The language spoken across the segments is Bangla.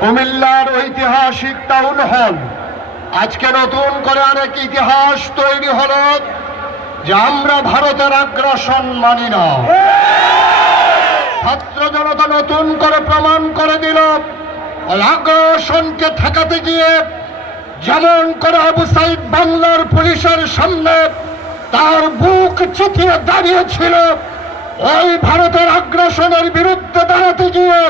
কুমিল্লার ঐতিহাসিক টাউন হল। আজকে নতুন করে অনেক ইতিহাস তৈরি হলো যে আমরা ভারতের আগ্রাসন মানি না। ছাত্র জনতা নতুন করে প্রমাণ করে দিল, ওই আগ্রাসনকে ঠেকাতে গিয়ে যেমন করে আবু সাইদ বাংলার পুলিশের সামনে তার বুক চিতিয়ে দাঁড়িয়েছিল, ওই ভারতের আগ্রাসনের বিরুদ্ধে দাঁড়াতে গিয়ে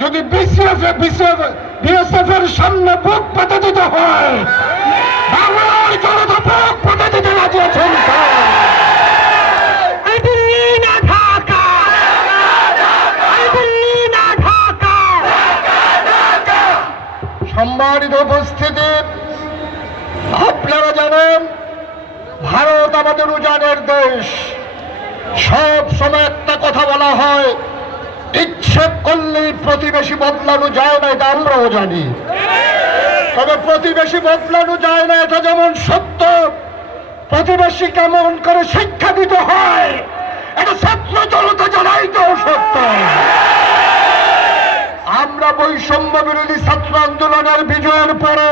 যদি বিসিএফ বিসিএফ বিএসএফ এর সামনে বুক পেতে দিতে হয় বাংলার জনতা বুক পেতে দিতে রাজি আছেন সম্মানিত উপস্থিতি আপনারা জানেন ভারত আমাদের উজানের দেশ। সব সময় একটা কথা বলা হয় ইচ্ছে করলেই প্রতিবেশী বদলানো যায় না, এটা আমরাও জানি। তবে প্রতিবেশী বদলানো যায় না, এটা যেমন সত্য, প্রতিবেশী কেমন করে শিক্ষা দিতে হয়, এটা ছাত্র জনতা জানাইতেও সত্য। আমরা বৈষম্য বিরোধী ছাত্র আন্দোলনের বিজয়ের পরে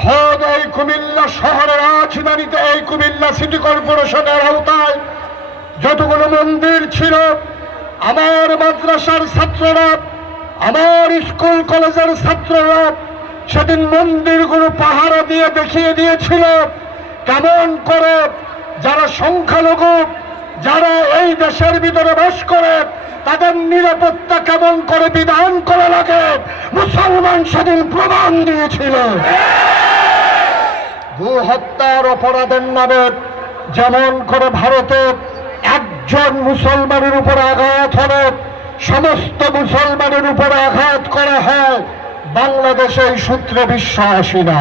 খোদ এই কুমিল্লা শহরের রাজধানীতে এই কুমিল্লা সিটি কর্পোরেশনের আওতায় যতগুলো মন্দির ছিল আমার মাদ্রাসার ছাত্ররা, আমার স্কুল কলেজের ছাত্ররা সেদিন মন্দিরগুলো পাহারা দিয়ে দেখিয়ে দিয়েছিল। কেমন করে যারা সংখ্যালঘু, যারা এই দেশের ভিতরে বাস করে, তাদের নিরাপত্তা কেমন করে বিধান করা লাগে, মুসলমান সেদিন প্রমাণ দিয়েছিল। গো হত্যার অপরাধের নামে যেমন করে ভারতে একজন মুসলমানের উপর আঘাত হলে সমস্ত মুসলমানের উপর আঘাত করা হয়। বাংলাদেশে এই সূত্রে বিশ্বাসী না।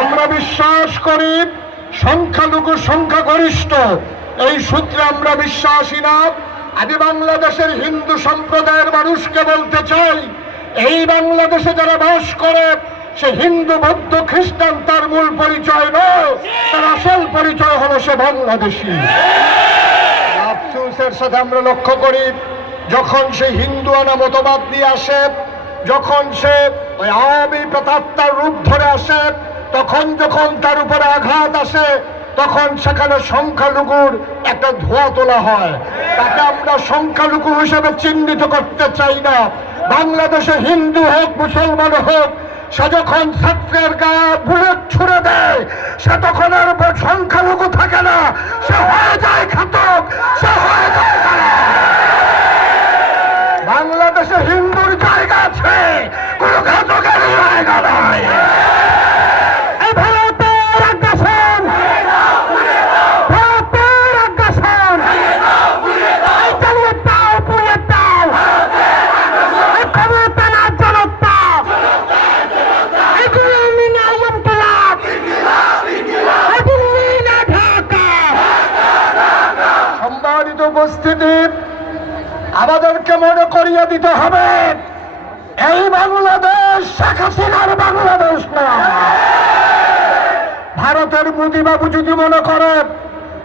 আমরা বিশ্বাস করি, সংখ্যালঘু সংখ্যাগরিষ্ঠ। এই সূত্রে আমরা বিশ্বাসী না। আমি বাংলাদেশের হিন্দু সম্প্রদায়ের মানুষকে বলতে চাই, এই বাংলাদেশে যারা বাস করে, সে হিন্দু, বৌদ্ধ, খ্রিস্টান, তার মূল পরিচয় নয়। তার আসল পরিচয় হলো সে বাংলাদেশী। আফসোসের সাথে আমরা লক্ষ্য করি, যখন সে হিন্দু আনা মতবাদ দিয়ে আসে, যখন সে ওই আওয়ামী প্রেতাত্মার রূপ ধরে আসে, তখন যখন তার উপরে আঘাত আসে, তখন সেখানে সংখ্যালঘুর একটা ধোয়া তোলা হয়। তাকে আমরা সংখ্যালঘু হিসেবে চিহ্নিত করতে চাই না। বাংলাদেশে হিন্দু হোক, মুসলমান হোক, সে যখন ছাত্রের গায়ে বুলেট ছুড়ে দেয়, সে তখন আর সংখ্যালঘু থাকে না, সে হয়ে যায় খাতক সে হয়ে যায় কারা। বাংলাদেশে হিন্দুর জায়গা আছে কোন ঘাতকের জায়গা নাই এই ভারতের আগ্রাসন ভারতের আগ্রাসন এই চালিয়ে দাও পুড়িয়ে দাও এই ক্ষমতা না জনতা এই দিল্লি না ইনকিলাব এই দিল্লি না ঢাকা সম্মানিত উপস্থিতি আমাদেরকে মনে করিয়ে দিতে হবে। এই বাংলাদেশ শেখ হাসিনার বাংলাদেশ না ভারতের মোদীবাবু যদি মনে করেন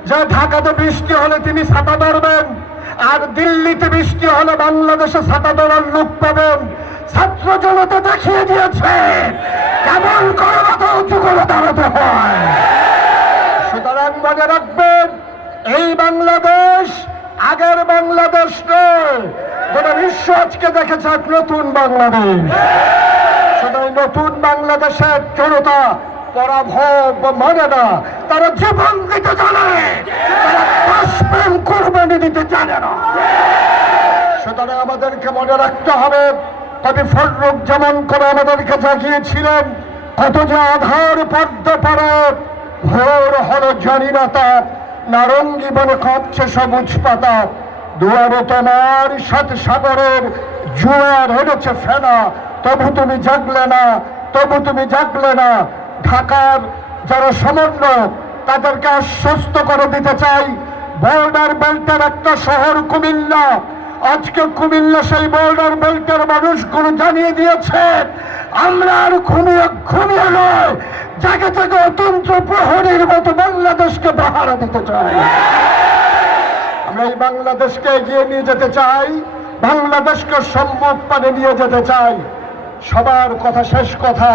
যে ঢাকাতে বৃষ্টি হলে তিনি ছাতা ধরবেন, আর দিল্লিতে বৃষ্টি হলে বাংলাদেশে ছাতা ধরার লোক পাবেন, ছাত্র জনতা দেখিয়ে দিয়েছে, কেমন করে মাথা উঁচু করে দাঁড়াতে হয় সুতরাং মনে রাখবেন এই বাংলাদেশ আগের বাংলাদেশ নয়, গোটা বিশ্ব আজকে দেখেছে এক নতুন বাংলাদেশ। সুতরাং নতুন বাংলাদেশের জনতা পরাভব মানে না, তারা জীবন দিতে জানে, তারা কোরবানি দিতে জানে না। সুতরাং আমাদেরকে মনে রাখতে হবে, কবি ফররুখ যেমন করে আমাদেরকে জাগিয়েছিলেন, কত যে আধার পদ্মা পারে ভোর হলো জানি না তার নারঙ্গি বনে কাঁপছে সবুজ পাতা, দুয়ারে তোমার সাত সাগরের জোয়ার হেরেছে ফেনা। তবু তুমি জাগলে না, তবু তুমি জাগলে না। ঢাকার যারা সমন্বয় তাদেরকে আশ্বস্ত করে দিতে চাই। বর্ডার বেল্টের একটা শহর কুমিল্লা। আজকে কুমিল্লা সেই বর্ডার বেল্টের মানুষগুলো জানিয়ে দিয়েছে, আমরা আর ঘুমিয়ে ঘুমিয়ে নয় জায়গা থেকে অতন্ত্র প্রহরীর মতো বাংলাদেশকে পাহারা দিতে চাই। আমরা এই বাংলাদেশকে এগিয়ে নিয়ে যেতে চাই, বাংলাদেশকে সম্মুখ পানে নিয়ে যেতে চাই। সবার কথা শেষ কথা,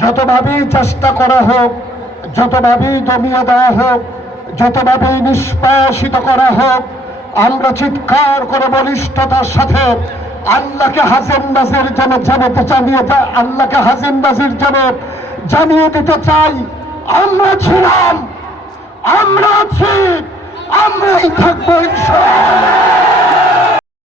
যতভাবেই চেষ্টা করা হোক, যতভাবেই দমিয়ে দেওয়া হোক, যতভাবেই নিষ্পেষিত করা হোক আমরা চিৎকার করে বলিষ্ঠতার সাথে আল্লাহকে হাসেন নাজির জন্য জানাতে জানিয়ে আল্লাহকে হাসেন নাজির যেন জানিয়ে দিতে চাই। আমরা ছিলাম, আমরা আছি, আমরাই থাকব ইনশাআল্লাহ।